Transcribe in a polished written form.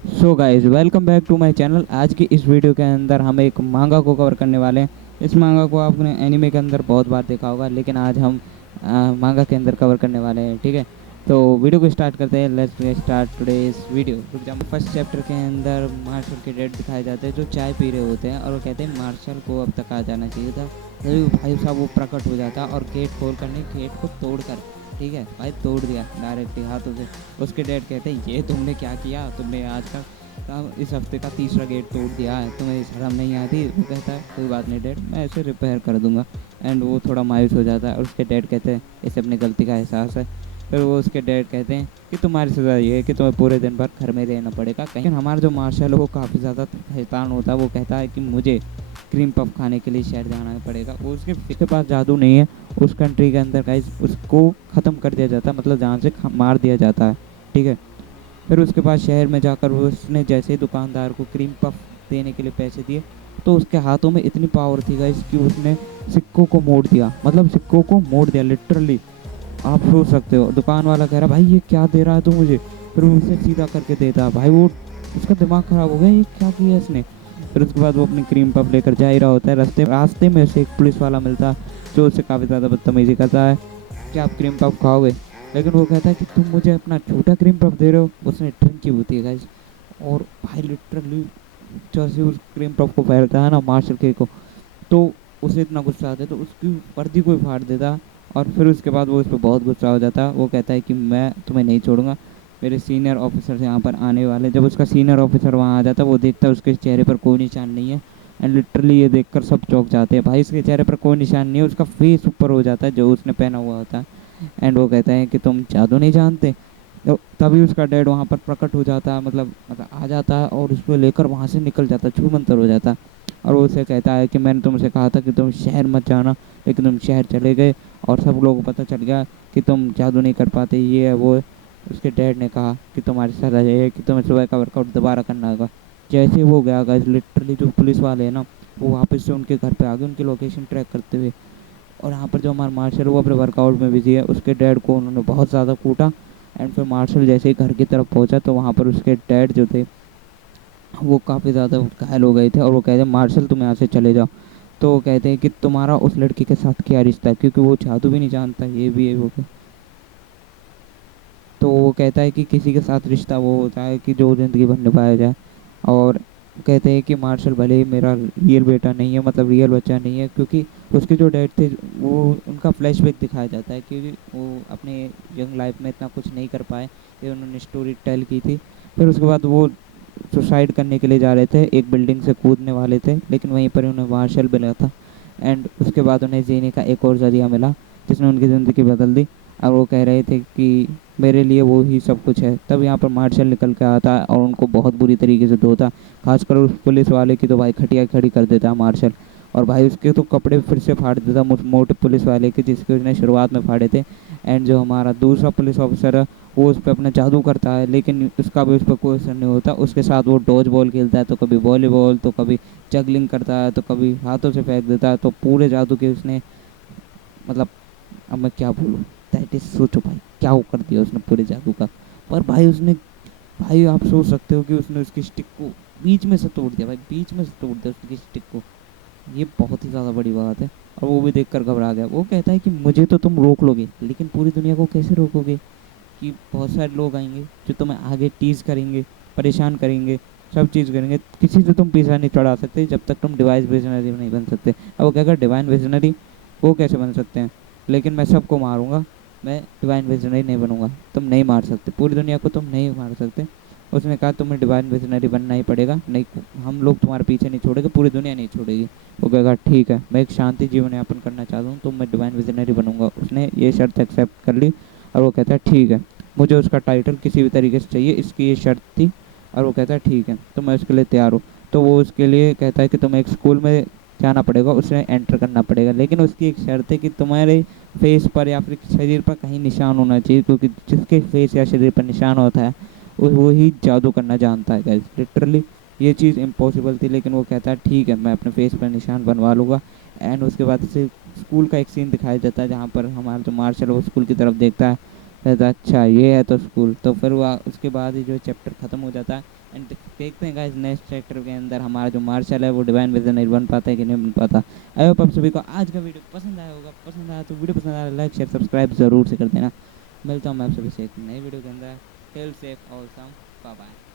So guys, welcome back to my channel. आज की इस वीडियो के अंदर हम एक मांगा को कवर करने वाले हैं। इस मांगा को आपने एनिमे के अंदर बहुत बार देखा होगा, लेकिन आज हम मांगा के अंदर कवर करने वाले हैं। ठीक है, तो वीडियो को स्टार्ट करते हैं। Let's start today's video. रुक जाओ। फर्स्ट चैप्टर के अंदर मार्शल के डेड दिखाए जाते हैं जो चाय पी रहे होते हैं, और वो कहते हैं मार्शल को अब तक आ जाना चाहिए था। तभी भाई साहब वो प्रकट हो जाता और गेट खोल करने गेट को तोड़ कर, ठीक है भाई, तोड़ दिया डायरेक्टली हाथों से। उसके डैड कहते हैं ये तुमने क्या किया, तुमने आज का इस हफ्ते का तीसरा गेट तोड़ दिया है, तुम्हें शर्म नहीं आती। वो कहता है कोई बात नहीं डैड, मैं इसे रिपेयर कर दूंगा। एंड वो थोड़ा मायूस हो जाता है, और उसके डैड कहते हैं इसे अपनी गलती का एहसास है। फिर वो उसके डैड कहते हैं कि तुम्हारी सज़ा ये है कि तुम्हें पूरे दिन भर घर में रहना पड़ेगा। कहीं हमारा जो मार्शल है वो काफ़ी ज़्यादा शैतान होता है। वो कहता है कि मुझे क्रीम पफ खाने के लिए शहर जाना पड़ेगा। वो उसके पास जादू नहीं है। उस कंट्री के अंदर गाइस उसको ख़त्म कर दिया जाता है, मतलब जहाँ से मार दिया जाता है। ठीक है, फिर उसके बाद शहर में जाकर उसने जैसे ही दुकानदार को क्रीम पफ देने के लिए पैसे दिए, तो उसके हाथों में इतनी पावर थी गाइस कि उसने सिक्कों को मोड़ दिया, मतलब सिक्कों को मोड़ दिया लिटरली। आप सोच सकते हो, दुकान वाला कह रहा भाई ये क्या दे रहा है तू मुझे, फिर वो उसे सीधा करके देता भाई। वो उसका दिमाग ख़राब हो गया, ये क्या किया इसने। फिर उसके बाद वो अपनी क्रीम पफ लेकर जा ही रहा होता है। रास्ते में उसे एक पुलिस वाला मिलता है जो उससे काफ़ी ज़्यादा बदतमीजी करता है कि आप क्रीम पफ खाओगे, लेकिन वो कहता है कि तुम मुझे अपना छोटा क्रीम पफ दे रहे हो। उसने ड्रिंक की होती है गाइस, और भाई लिटरली जैसे उस क्रीम पफ को फैलता है ना मार्शल के को, तो उसे इतना गुस्सा आता है तो उसकी वर्दी को ही फाड़ देता। और फिर उसके बाद वो उस पर बहुत गुस्सा हो जाता है। वो कहता है कि मैं तुम्हें नहीं छोड़ूंगा, मेरे सीनियर ऑफिसर यहाँ पर आने वाले। जब उसका सीनियर ऑफिसर वहाँ आ जाता है, वो देखता है उसके चेहरे पर कोई निशान नहीं है। एंड लिटरली ये देखकर सब चौंक जाते हैं, भाई इसके चेहरे पर कोई निशान नहीं है, उसका फेस ऊपर हो जाता है जो उसने पहना हुआ होता है। एंड वो कहता है कि तुम जादू नहीं जानते। तो तभी उसका डैड वहाँ पर प्रकट हो जाता है, मतलब आ जाता है, और उसको लेकर वहाँ से निकल जाता है, छूमंतर हो जाता है। और वो उसे कहता है कि मैंने तुमसे कहा था कि तुम शहर मत जाना, लेकिन तुम शहर चले गए, और सब लोगों को पता चल गया कि तुम जादू नहीं कर पाते, ये है वो है। उसके डैड ने कहा कि तुम्हारी सलाह ये है कि तुम्हें सुबह का वर्कआउट दोबारा करना होगा। जैसे वो गया गाइस, लिटरली जो पुलिस वाले हैं ना, वो वापस से उनके घर पे आ गए उनकी लोकेशन ट्रैक करते हुए। और यहाँ पर जो हमारा मार्शल वो अपने वर्कआउट में बिजी है। उसके डैड को उन्होंने बहुत ज़्यादा कूटा। एंड फिर मार्शल जैसे ही घर की तरफ पहुँचा, तो वहाँ पर उसके डैड जो थे वो काफ़ी ज़्यादा घायल हो गए थे, और वो कहते हैं मार्शल तुम यहाँ से चले जाओ। तो वो कहते हैं कि तुम्हारा उस लड़की के साथ क्या रिश्ता है, क्योंकि वो जादू भी नहीं जानता, ये भी है वो। तो वो कहता है कि किसी के साथ रिश्ता वो होता है कि जो ज़िंदगी भर निभाया जाए। और कहते हैं कि मार्शल भले ही मेरा रियल बेटा नहीं है, मतलब रियल बच्चा नहीं है, क्योंकि उसके जो डैड थे वो उनका फ्लैशबैक दिखाया जाता है कि वो अपने यंग लाइफ में इतना कुछ नहीं कर पाए, ये उन्होंने स्टोरी टेल की थी। फिर उसके बाद वो सुसाइड करने के लिए जा रहे थे, एक बिल्डिंग से कूदने वाले थे, लेकिन वहीं पर उन्हें मार्शल मिला था। एंड उसके बाद उन्हें जीने का एक और ज़रिया मिला जिसने उनकी ज़िंदगी बदल दी। और वो कह रहे थे कि मेरे लिए वो ही सब कुछ है। तब यहाँ पर मार्शल निकल के आता है और उनको बहुत बुरी तरीके से धोता, खासकर उस पुलिस वाले की तो भाई खटिया खड़ी कर देता है मार्शल। और भाई उसके तो कपड़े फिर से फाड़ देता मोटे पुलिस वाले के, जिसके उसने शुरुआत में फाड़े थे। एंड जो हमारा दूसरा पुलिस ऑफिसर है वो उस पर अपना जादू करता है, लेकिन उसका भी उस पर कोई असर नहीं होता। उसके साथ वो डॉज बॉल खेलता है, तो कभी वॉलीबॉल, तो कभी जगलिंग करता है, तो कभी हाथों से फेंक देता है। तो पूरे जादू के उसने, मतलब अब मैं क्या बोलूँ, दैट इज, सोचो भाई क्या वो कर दिया उसने पूरे जादू का। पर भाई उसने, भाई आप सोच सकते हो कि उसने उसकी स्टिक को बीच में से तोड़ दिया, भाई बीच में से तोड़ दिया उसकी स्टिक को। ये बहुत ही ज़्यादा बड़ी बात है। और वो भी देखकर घबरा गया। वो कहता है कि मुझे तो तुम रोक लोगे, लेकिन पूरी दुनिया को कैसे रोकोगे, कि बहुत सारे लोग आएंगे जो तुम्हें आगे टीज करेंगे, परेशान करेंगे, सब चीज़ करेंगे। किसी से तुम पीछा नहीं चढ़ा सकते जब तक तुम डिवाइस विजनरी नहीं बन सकते। अब वो क्या कर डिवाइन विजनरी, वो कैसे बन सकते हैं, लेकिन मैं सबको मारूंगा, मैं डिवाइन विजनरी नहीं बनूंगा। तुम नहीं मार सकते, पूरी दुनिया को तुम नहीं मार सकते। उसने कहा तुम्हें डिवाइन विजनरी बनना ही पड़ेगा, नहीं हम लोग तुम्हारे पीछे नहीं छोड़ेंगे, पूरी दुनिया नहीं छोड़ेगी। वो कहेगा ठीक है, मैं एक शांति जीवन यापन करना चाहता हूँ, तो मैं डिवाइन विजनरी बनूंगा। उसने ये शर्त एक्सेप्ट कर ली। और वो कहता है ठीक है, मुझे उसका टाइटल किसी भी तरीके से चाहिए, इसकी ये शर्त थी। और वो कहता है ठीक है, तो मैं उसके लिए तैयार हूँ। तो वो उसके लिए कहता है कि तुम्हें एक स्कूल में जाना पड़ेगा, उसमें एंटर करना पड़ेगा, लेकिन उसकी एक शर्त है कि तुम्हारे फेस पर या फिर शरीर पर कहीं निशान होना चाहिए, क्योंकि जिसके फेस या शरीर पर निशान होता है वो ही जादू करना जानता है गाइस। लिटरली ये चीज़ इम्पॉसिबल थी, लेकिन वो कहता है ठीक है, मैं अपने फेस पर निशान बनवा लूँगा। एंड उसके बाद से स्कूल का एक सीन दिखाया जाता है जहाँ पर हमारा जो मार्शल है वो स्कूल की तरफ देखता है, कहता अच्छा ये है तो स्कूल, तो फिर वो उसके बाद ही जो चैप्टर ख़त्म हो जाता है। एंड देखते हैं गाइस नेक्स्ट चैप्टर के अंदर हमारा जो मार्शल है वो डिवाइन विजन बन पाता है कि नहीं बन पाता। आई होप आप सभी को आज का वीडियो पसंद आया होगा। पसंद आया तो वीडियो पसंद आया लाइक शेयर सब्सक्राइब ज़रूर से कर देना। मिलता हूँ मैं आप सभी से एक नई वीडियो के अंदर। टिल सेफ ऑल सम, बाय बाय।